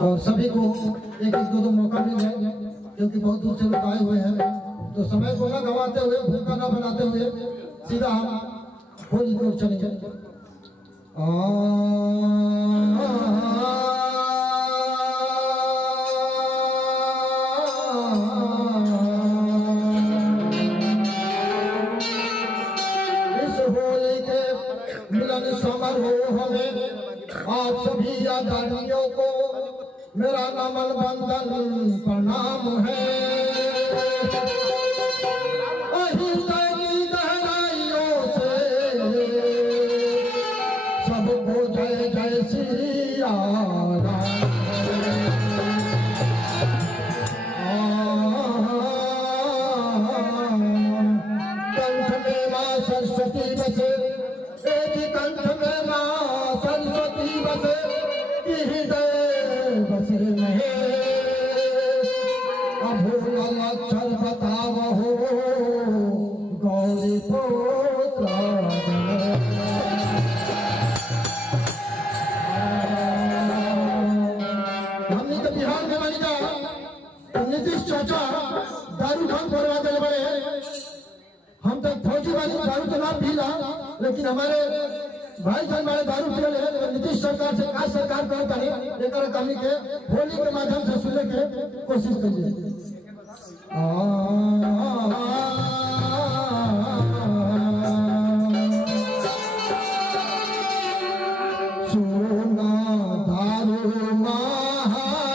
और सभी को एक एक दो मौका मिल जाए, क्योंकि बहुत दूर से लोग आए हुए हैं। तो समय को न गंवाते हुए, भूखा न बनाते हुए सीधा हम होली की ओर चलेंगे। इस होली के मिलन समारोह में आप सभी आदरणीयों को मेरा नमन बंदन प्रणाम है। हृदय की गहराइयों से सबको जय जय श्री राम। कंठ में माँ सरस्वती बसे, एक कंठ में माँ सरस्वती बसे, हृदय बसे नहीं अभूल अक्षर बतावहो गौरी पुत्र। हमने तो बिहार में बनी का नीतीश चाचा दारू भांग करवा दे बड़े। हम तो फौजी वाली दारू तो ना पीला, लेकिन हमारे भाई जान वाले दारू पी रहे हैं। नीतीश सरकार से का सरकार करता है एक कमी के होली के माध्यम से सुनने के कोशिश करिए। सोना दारू महाराज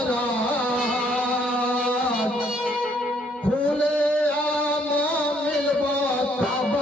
खुले आम मिलवा तब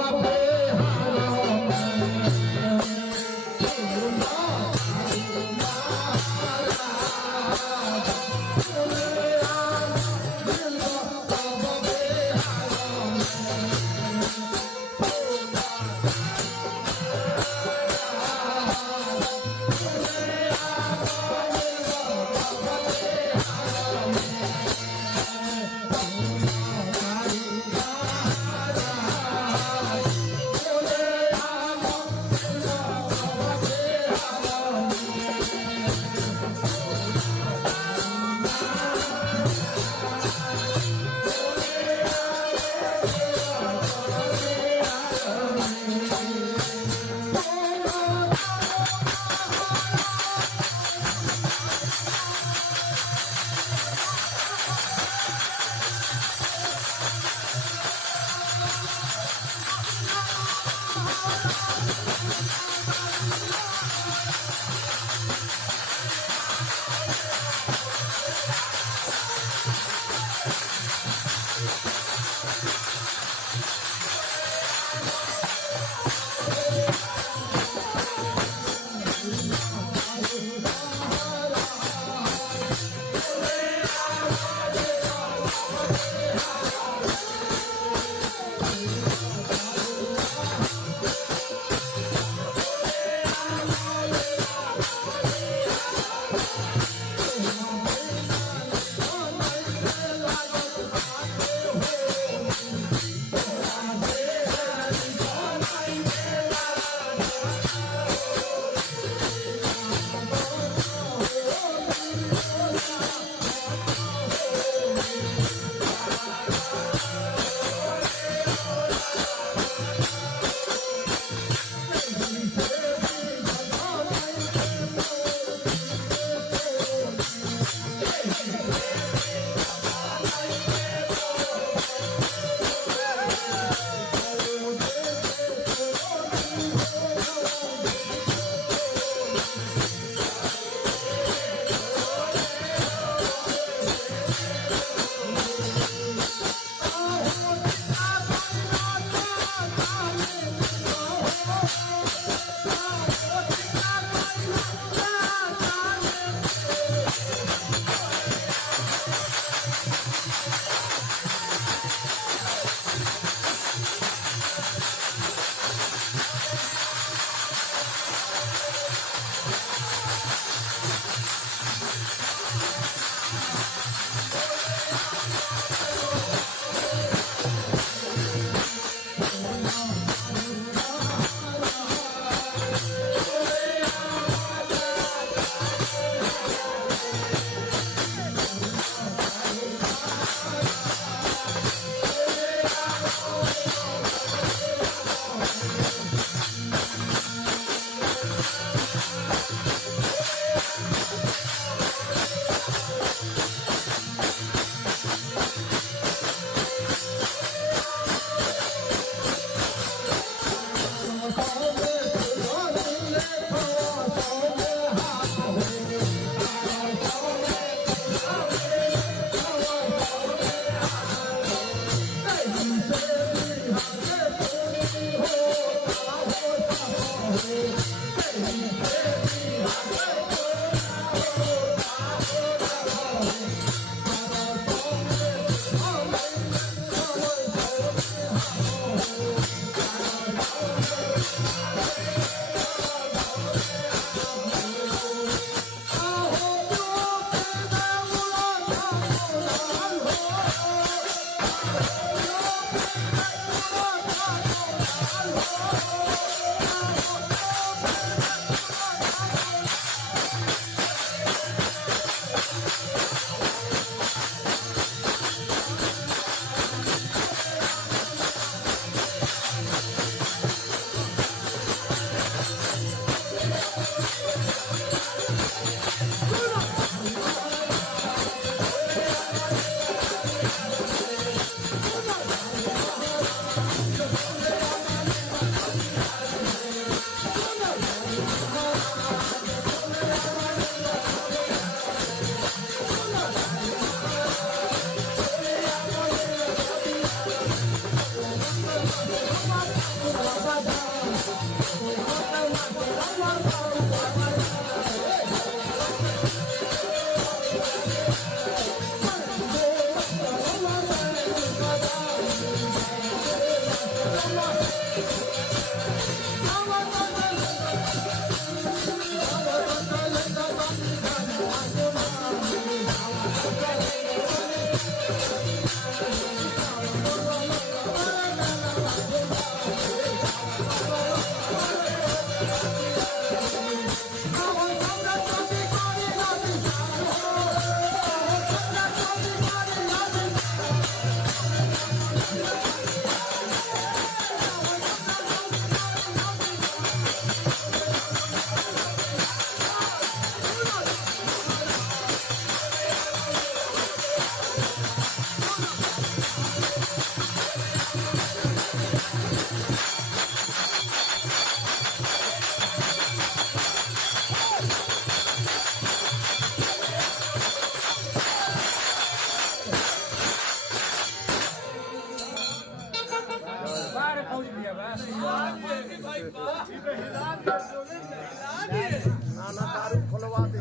ना दारू खोलवा दे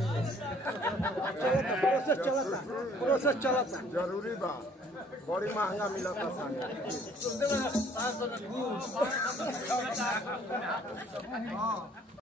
प्रोसेस चलता जरूरी बा बड़ी महंगा मिलता संग